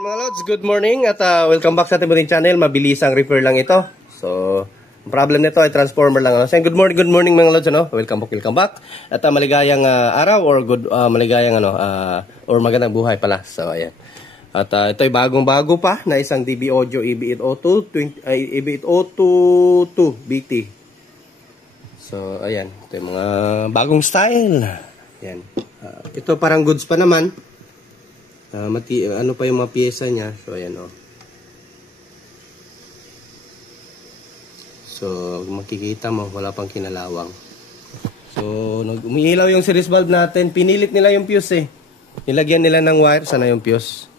Ayan mga lods, good morning at welcome back sa ating muling channel. Mabilis ang repair lang ito. So, ang problem nito ay transformer lang. So, good morning mga lods, ano? Welcome back. At maligayang araw or maligayang or magandang buhay pala. So, ayan. At ito ay bagong-bago pa na isang DB Audio EB802 BT. So, ayan. Ito yung mga bagong style. Ayan. Ito parang goods pa naman. Ano pa yung mga pyesa niya. So, ayan o. So, makikita mo, wala pang kinalawang. So, umiilaw yung series valve natin. Pinilit nila yung fuse eh. Nilagyan nila ng wire. Sana yung fuse?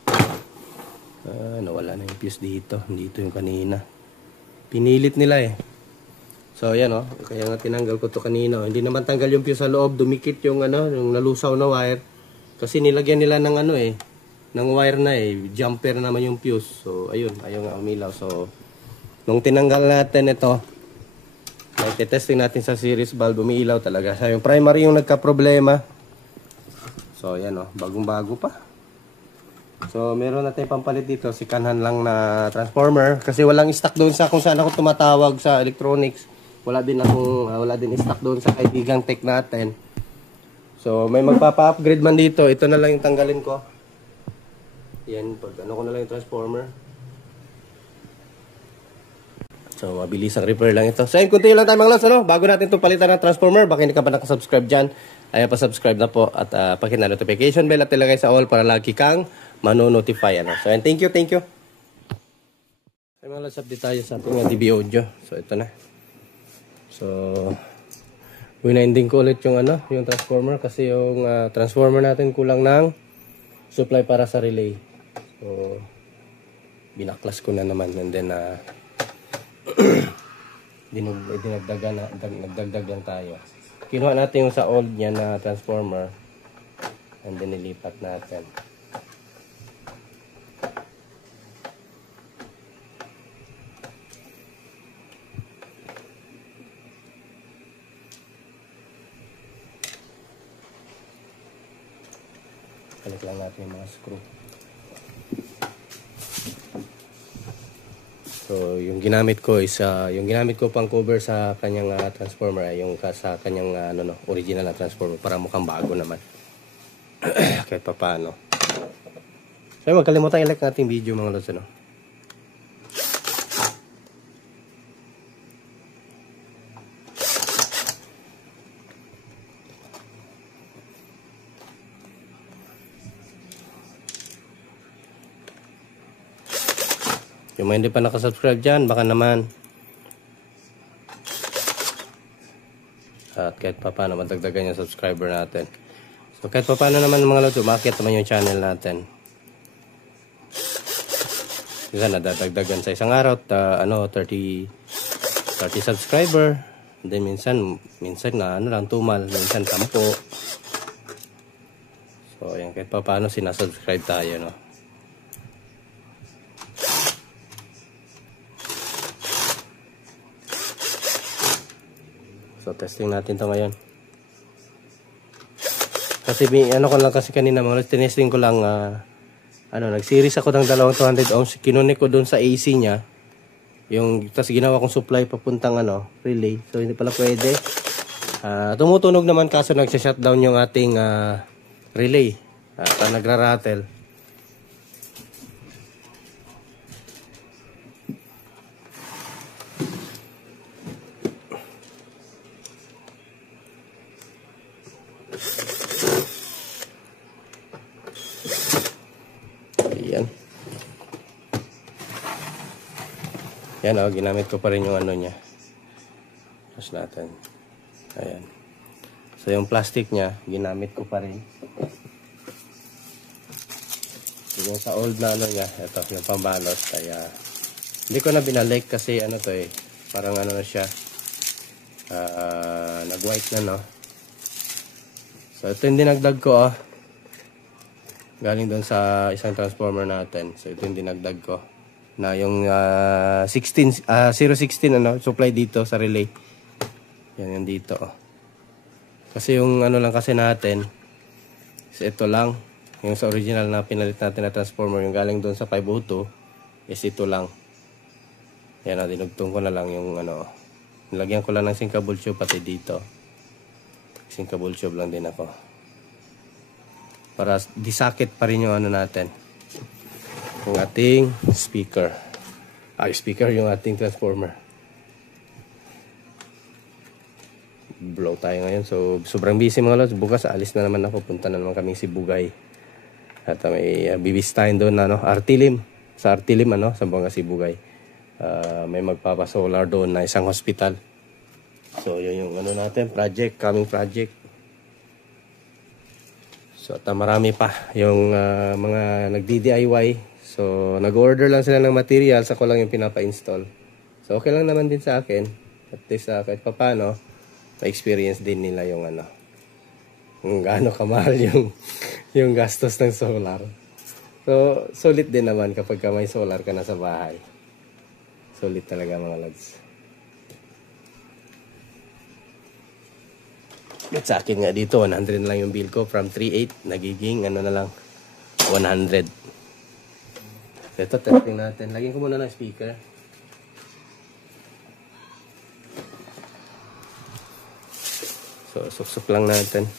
Nawala na yung fuse dito. Dito yung kanina. Pinilit nila eh. So, ayan o. Kaya nga tinanggal ko to kanina. Hindi naman tanggal yung fuse sa loob. Dumikit yung yung nalusaw na wire. Kasi nilagyan nila ng ng wire na eh, jumper naman yung fuse. So, ayun, ayaw nga umilaw. So, nung tinanggal natin ito, testing natin sa series valve, umiilaw talaga. So, yung primary yung nagka-problema. So, ayan o, bagong-bago pa. So, meron natin pampalit dito, si kanhan lang na transformer. Kasi walang stock doon sa kung saan ako tumatawag sa electronics. Wala din stock doon sa kaibigang tech natin. So, may magpapa-upgrade man dito. Ito na lang yung tanggalin ko. Yan, pag ko na lang yung transformer. So, mabilis ang repair lang ito. So, ayun, kunti lang tayo mga lods, bago natin itong palitan ng transformer, baka hindi ka pa nakasubscribe dyan, ay pa-subscribe na po at pakita na notification bell at ilagay sa all para lagi kang manonotify. So, ayun, thank you. So, mga lods, update tayo sa ating DB Audio. So, ito na. So, wininding ko ulit yung yung transformer kasi yung transformer natin kulang ng supply para sa relay. So, binaklas ko na naman and then nagdagdag lang tayo. Kinuha natin yung sa old niya na transformer and then nilipat natin. Balik lang natin yung mga screw. So, yung ginamit ko is pang cover sa kanyang transformer ay yung sa kanyang original na transformer para mukhang bago naman. Kahit pa paano. So, wag kalimutan i-like natin video mga lods, Yung mga hindi pa nakasubscribe dyan, baka naman. At kahit pa paano, madagdagan yung subscriber natin. So kahit pa paano naman mga lods, umakit naman yung channel natin. Kasi nadadagdagan sa isang araw, 30 subscriber. And then minsan na lang tumal, minsan 10. So ayan, kahit pa paano sinasubscribe tayo, So, testing natin to ngayon. Kasi, ko lang kasi kanina, tinesting ko lang, nag-series ako ng 200 ohms. Kinunik ko doon sa AC niya. Tapos ginawa kong supply papuntang, relay. So, hindi pala pwede. Tumutunog naman kaso nagsha-shutdown yung ating, relay. At nagra-rattle. Yan ginamit ko pa rin yung niya. Tapos natin. Ayan. So yung plastic niya, ginamit ko pa rin. Yung sa old na niya, ito yung pambalot. Kaya hindi ko na binalik kasi parang na siya. Nag-white na So ito yung dinagdag ko galing doon sa isang transformer natin. So ito yung dinagdag ko. Na yung 016 supply dito sa relay. Yan yung dito. Kasi yung lang kasi natin is ito lang. Yung sa original na pinalit natin na transformer, yung galing doon sa 502, is ito lang. Yan, dinugtong ko na lang yung ano. Nilagyan ko lang ng sinkable tube pati dito. Sinkable tube lang din ako. Para disakit pa rin yung ano natin. Yung ating speaker. Speaker yung ating transformer. Blow tayo ngayon. So, sobrang busy mga lods. Bukas, alis na naman ako. Punta na naman kaming Sibugay. At may bibistahin doon na, Artilim. Sa Artilim, sa Buanga Sibugay. May magpapasolar doon na isang hospital. So, yun yung natin, coming project. So, at marami pa yung mga nagdi-DIY. So, nag-order lang sila ng materials, ako lang yung pinapa-install. So, okay lang naman din sa akin. At least, kahit pa paano, ma-experience din nila yung kung gaano kamahal yung gastos ng solar. So, sulit din naman kapag may solar ka na sa bahay. Sulit talaga mga lods. At sa akin nga dito, 100 na lang yung bill ko. From 3.8, nagiging na lang, 100. Ito, testing natin. Lagyan ko muna ng speaker. So, suksok lang natin.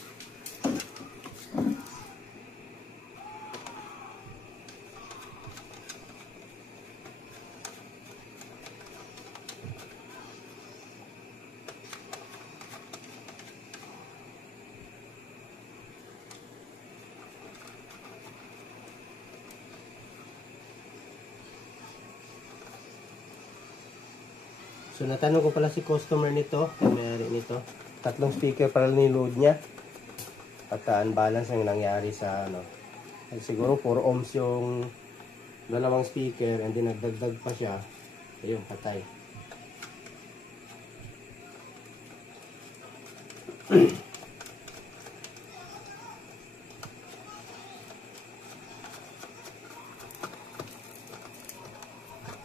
So, natanong ko pala si customer nito, yung may-ari nito. 3 speaker para niload niya. At unbalance ang nangyari sa siguro 4 ohms yung 2 speaker and then nagdagdag pa siya. Ayun, patay.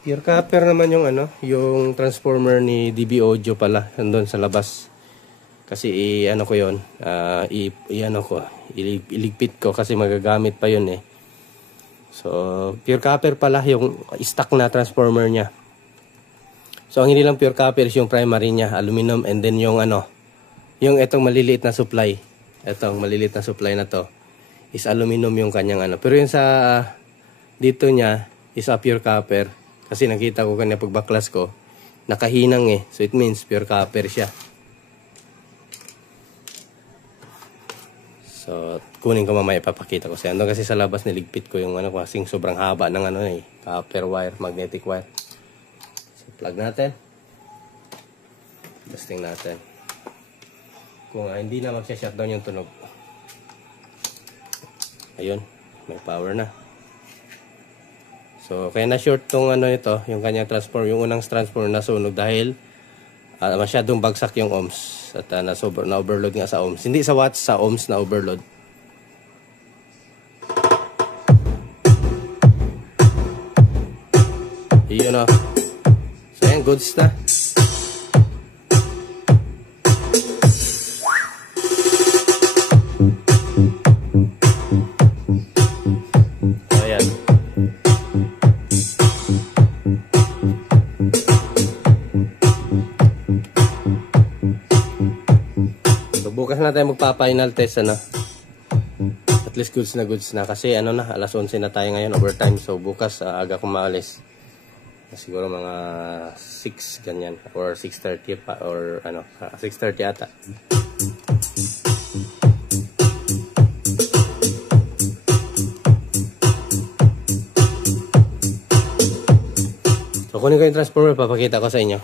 Pure copper naman yung yung transformer ni DB Audio pala, nandun sa labas. Kasi ko yon, iligpit ko kasi magagamit pa yun eh. So, pure copper pala yung stock na transformer niya. So, ang hindi lang pure copper is yung primary niya, aluminum, and then yung yung etong maliliit na supply. Etong maliliit na supply na to is aluminum yung kanyang Pero yung sa dito niya is a pure copper. Kasi nakita ko kanya pagbaklas ko, nakahinang eh. So it means pure copper siya. So kunin ko mamaya, papakita ko sa inyo. Kasi sa labas niligpit ko yung kasing sobrang haba ng copper wire, magnetic wire. So plug natin. Testing natin. Kung hindi na magsha-shutdown yung tunog. Ayun, may power na. So, kaya na-short tong ito, yung kanyang transformer, yung unang transformer nasunog dahil masyadong bagsak yung ohms at na-overload nga sa ohms. Hindi sa watts, sa ohms na overload. Yun So, yan, goods na. Bukas na tayo magpa-final test At least goods na kasi alas 11 na tayo ngayon, overtime. So bukas aga kong maalis. Siguro mga 6 ganyan or 6:30 pa or 6:30 ata. So kunin ko yung transformer, papakita ko sa inyo.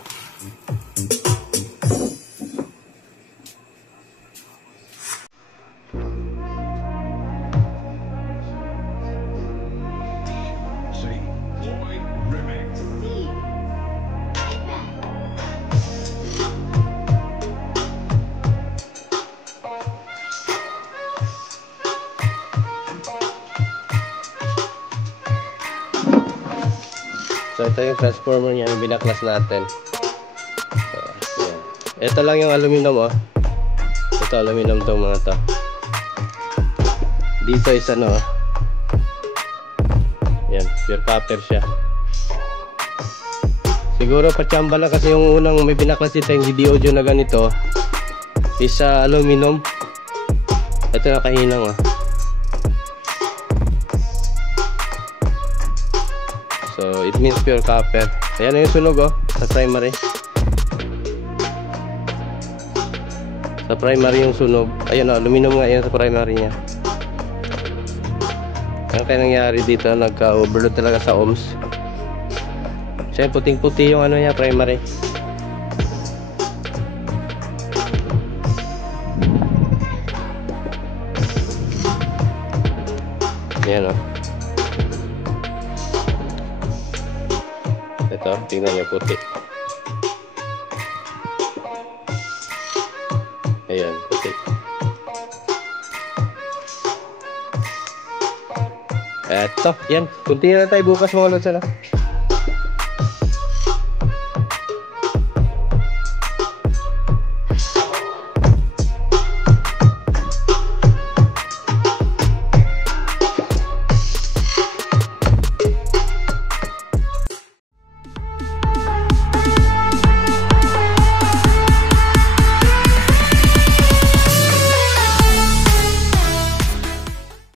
So ito yung transformer niya, yung binaklas natin. So, yan. Ito lang yung aluminum Ito aluminum tong mga to. Dito is Yan, pure copper siya. Siguro patsamba lang kasi yung unang may binaklas dito yung video audio na ganito is aluminum. Ito nakahinang So it means pure copper. Ayan yung sunog sa primary. Sa primary yung sunog. Ayun aluminum nga yan sa primary niya. Ang kaya nangyari dito, nagka-overload talaga sa ohms. Siya puting-puti yung ano niya, primary. Yan Ito, tingnan niyo puti. Ayan, puti. Eto, yan. Kunti na tayo bukas mga lods.